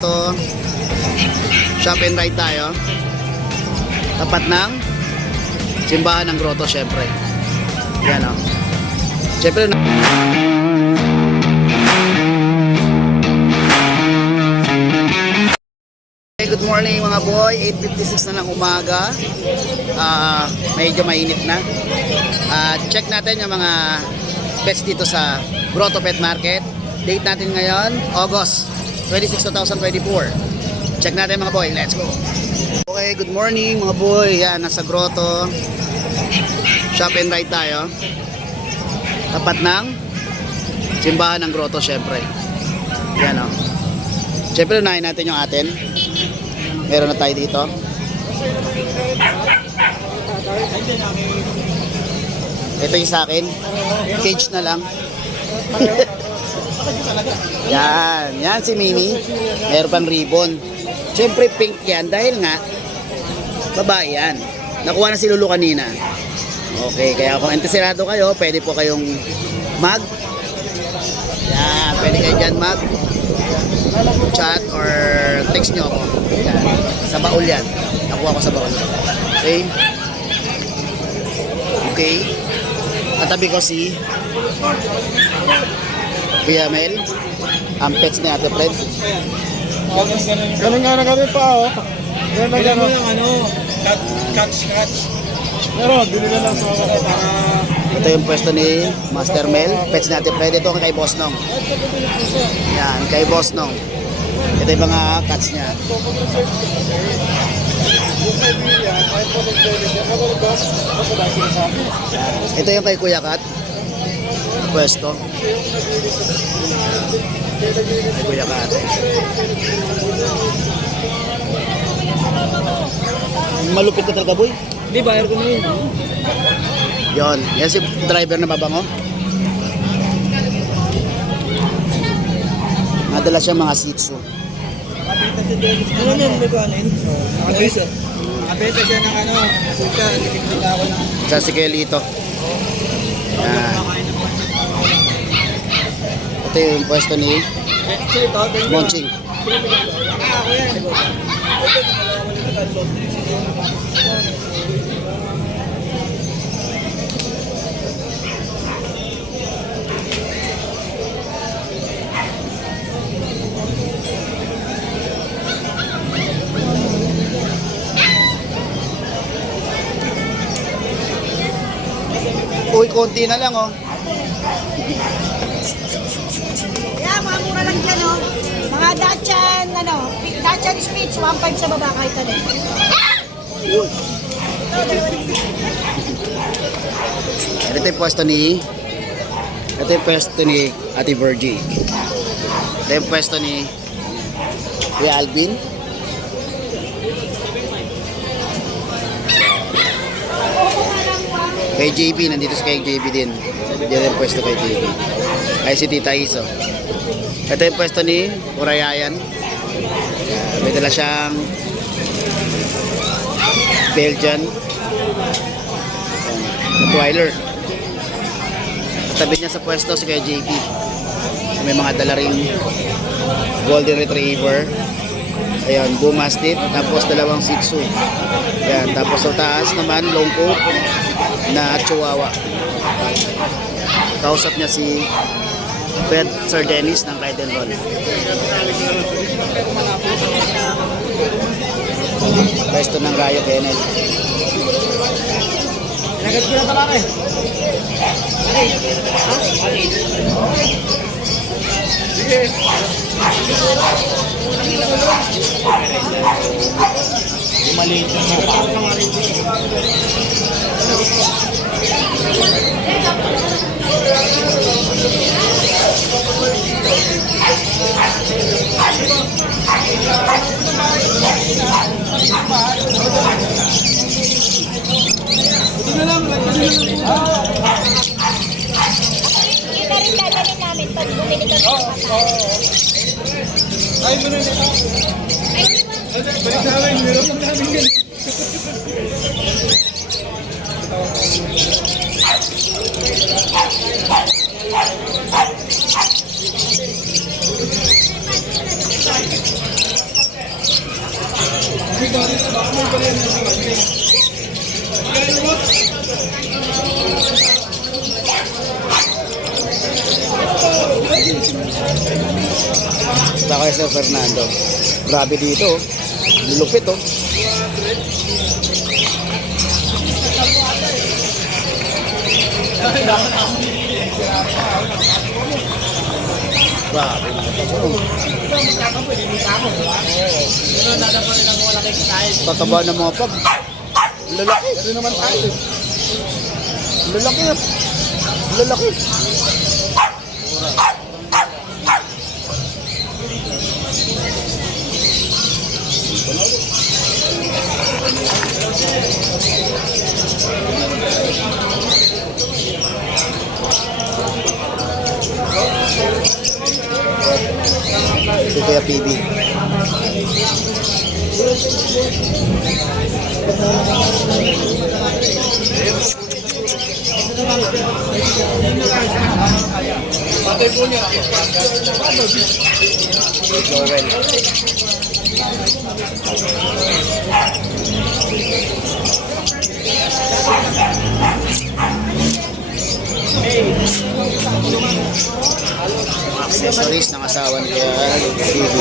So, shop and ride tayo. Tapat ng simbahan ng Grotto, syempre. Yan o. Syempre good morning mga boy. 8:56 na ng umaga. Medyo mainit na. Check natin yung mga pets dito sa Grotto Pet Market. Date natin ngayon, August 26, 2024. Check natin mga boy. Let's go. Okay, good morning mga boy. Yan, nasa Grotto. Shop and ride tayo. Tapat ng simbahan ng Grotto, syempre. Yan o. Syempre, unahin natin yung atin. Meron na tayo dito. Ito yung sa akin. Cage na lang. Yan si Mimi. Meron pang ribbon. Siyempre pink yan dahil nga babae yan. Nakuha na si Lulu kanina. Okay, kaya kung interesado kayo, pwede po kayong mag. Yan, pwede kayo dyan mag chat or text nyo ako. Yan. Sa baul yan. Nakuha ko sa baul. Okay. Okay. Katabi ko si Kuya Mel. Ang pets ni Ate Fred. Ganun nga na kami pa, oh. Ganun na Kailan mo lang catch. Pero, bili na lang sa ako para... Ito yung pwesto ni Master Mel. Pets ni Ate Fred. Ito kay Boss Nong. Yan, kay Boss Nong. Ito yung mga cats niya. Ito yung kay Kuya Kat. Pwesto. Kay Kuya Kat. Malupit ka talaga, boy. Hindi, bayar ko na yun. Yon, yan si driver na mabango. Nadala siya mga Shih Tzu. Ano yan, nagkanin? Nakabenta siya ng suka, nilipit ako ng... Sa si Kelito. Yan. Ito yung pwesto ni Monching. Ako yan. Uy, konti na lang oh. Yeah, mga mura lang dyan, oh. Mga Dachshund Spitz, 1.5 sa baba kahit ano. Ito yung pwesto ni Ate Virgie. Ito yung pwesto ni Kuya Alvin. Kay JB, nandito si kay JB din. Diyan yung pwesto kay JB. Ay si Tita Iso. Ito yung pwesto ni Urayayan. May dala siyang Belgian Rottweiler. Tabi niya sa pwesto si kay JB. May mga dala ring Golden Retriever. Ayan, Bull Mastiff, tapos dalawang Shih Tzu. Ayan, tapos sa taas naman, long coat na Chihuahua. Kausap niya si Pet Sir Dennis ng Ride and Roll. Resto ng Rayo Kennel. Nagad ko na talaga eh. Sige. Maliit na Kita rin dadalhin namin pag bumili ka ng mga. ay, mo na ito. Balik namin, meron pang namin yan. Punta kay Sir Fernando. Grabe dito. Oh. Lupit oh. Grabe mga kapatid. Tataba ng mga pag. Lalaki. Ito naman tayo. Lalaki. Lalaki. Ito kaya PB. Joel. Accessories ng asawa ni PB.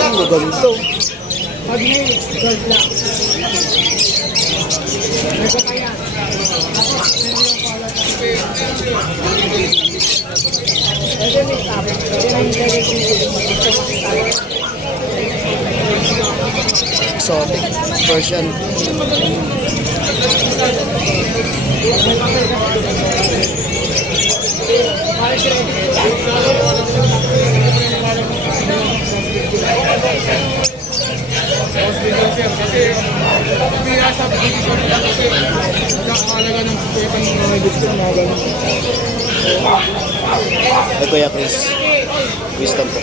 Ang ganito. Exotic version. Ay Kuya Chris. Wisdom po.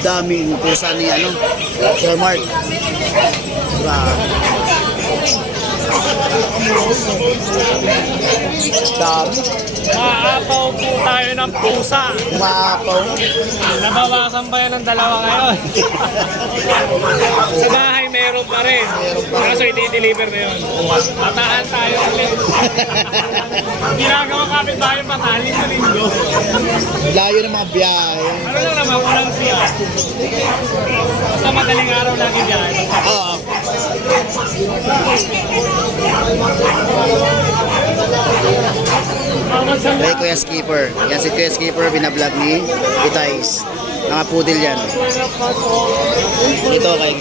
Daming pusa ni ano, Sir Mark. Dami. Maapaw po tayo ng pusa. Maapaw. Nabawasan pa yan ng dalawa ngayon. Sa bahay meron pa rin. Kaso i-deliver na yun. Matahan tayo ulit. Ginagawa kapit bahay pataling sa linggo. Layo ng mga biyahe. Ano lang naman, walang siya. Basta madaling araw lagi biyahe. Oo. Kay Kuya Skipper. Yan si Kuya Skipper, binablog ni Itays. Mga pudil yan. Ito kay...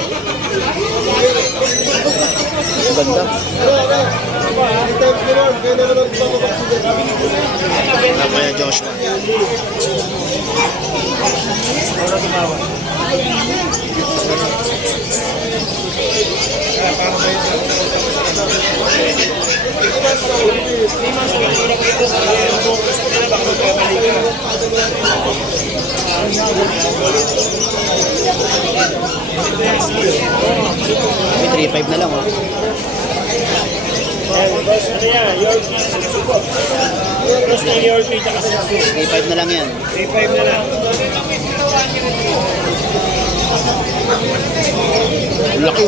Ang ganda. Kaya Joshua. May 3.5 na lang oh. Tapos na your pay, tsaka sa 3.5 na lang yan. 3.5 na lang. Laki.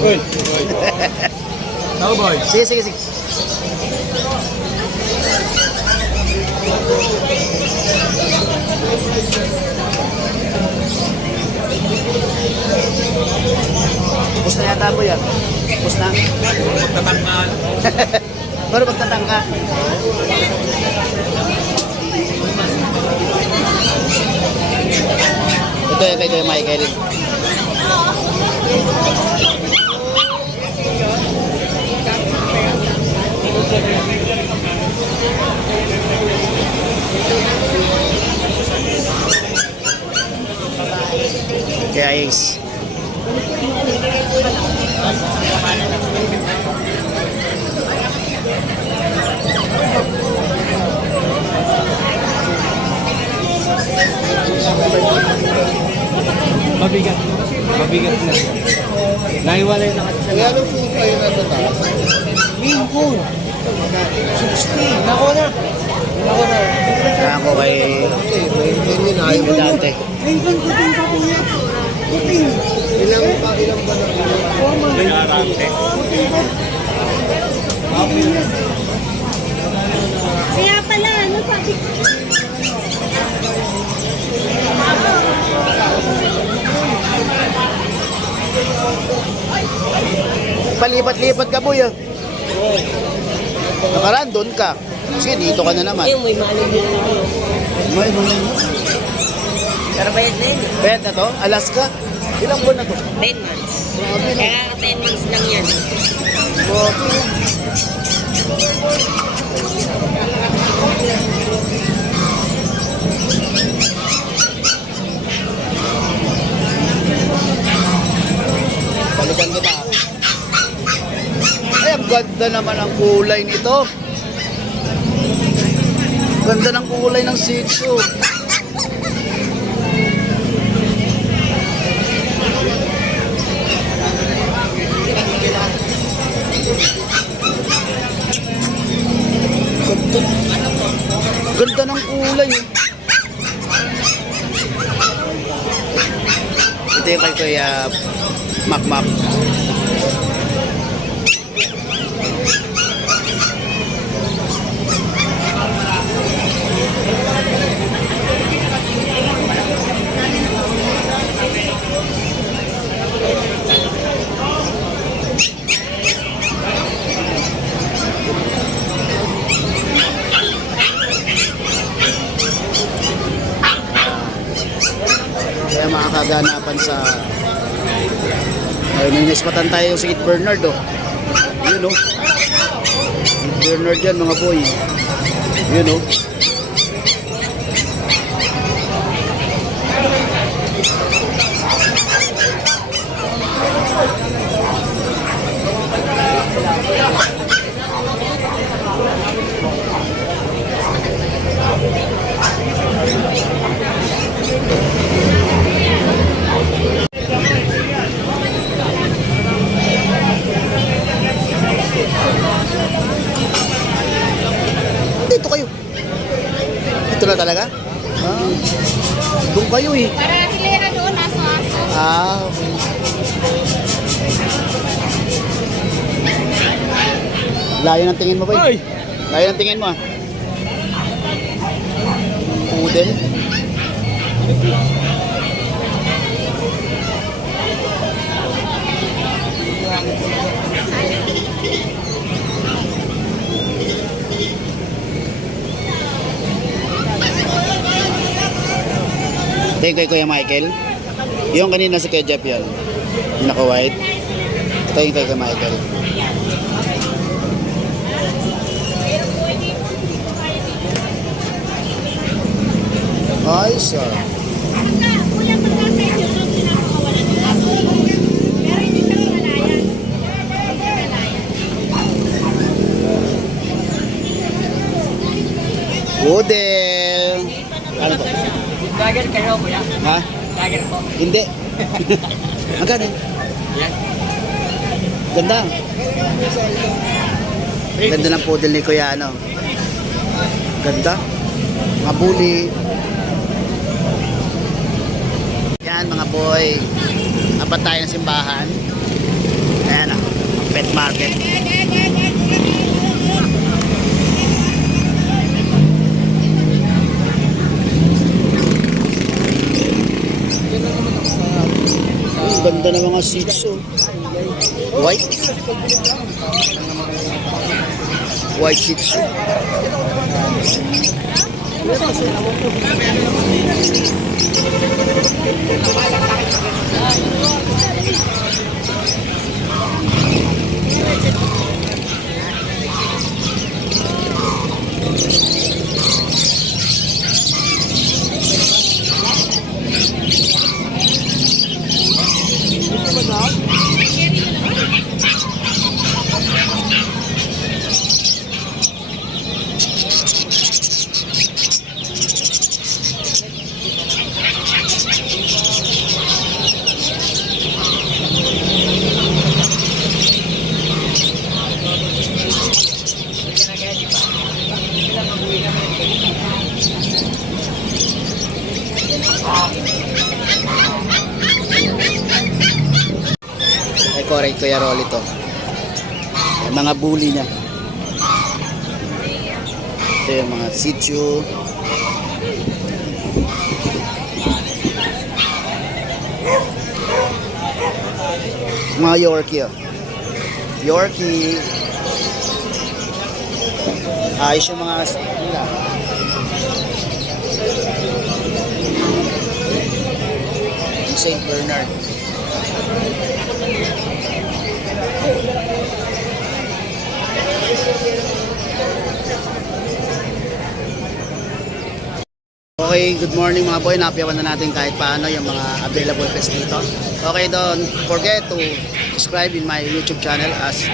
Good. Cowboy. Sige, sige, sige. Tapos na yata po yan. Tapos na. Magtatanggal. Pero magtatangka. Ito yung kay Michael. Kaya Ace. Mabigat. Mabigat na. Naiwalay na kasi sa Kaya anong puso kayo nasa taas? Kaya ako kay dati. Ilang ba na? Garante. Kaya pala, ano sabi ko? Palipat-lipat ka, boy, ah. Nakaraan, doon ka. Sige, dito ka na naman. May mali din ako. Pero bayad na yun. Bayad na to? Alaska? Ilang buwan na to? 10 months. Kaya 10 months lang yan. Balikan kita. Ay, ang ganda naman ang kulay nito. Ganda ng kulay ng Shih Tzu. Ganda ng kulay. Ito yung kay Kuya Makmak. Kaya makakaganapan sa ay may nispatan tayo yung St. Bernard, oh. Yun, oh. St. Bernard yan, mga boy. Yun, oh. Dito kayo. Dito na talaga? Ah. Doon kayo eh. Para hilera doon, nasa aso. Ah, okay. Layo ng tingin mo ba? Ay! Layo ng tingin mo ah. Poodle. Ito yung kay Kuya Michael. Yung kanina si Kuya Jeff yun. Yung naka-white. Ito yung kay Kuya Michael. Ayos ah. Kuya, pagka sa inyo, doon pinapakawalan yung aso. Pero hindi siya malayan. Poodle. Ano to? Dagger kayo, kuya. Ha? Dagger po. Hindi. Magkano? Yan. Ganda. Ganda ng poodle ni Kuya ano. Ganda. Mga bully. Yan mga boy. Apat tayo ng simbahan. Ayan ah. Pet market. Ang ganda ng mga Shih Tzu. White. White Shih Tzu. Ay, correct Kuya Rolly to. Yung mga bully niya. Ito yung mga Shih Tzu. Mga Yorkie, oh. Yorkie. Ayos yung mga nila. Yung St. Bernard. Okay, good morning mga boy. Napiyawan na natin kahit paano yung mga available pets dito. Okay, don't forget to subscribe in my YouTube channel as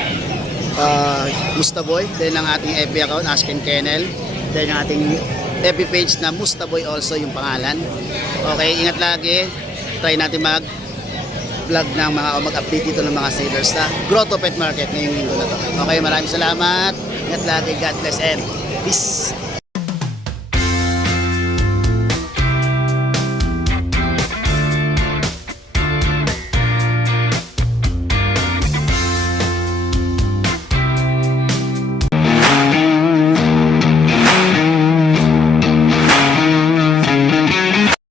Mustaboy. Then ang ating FB account, Ask and Kennel. Then ang ating FB page na Mustaboy also yung pangalan. Okay, ingat lagi. Try natin mag-vlog ng mga o mag-update dito ng mga sellers sa Grotto Pet Market ngayong linggo na to. Okay, maraming salamat. Ingat lagi. God bless and peace.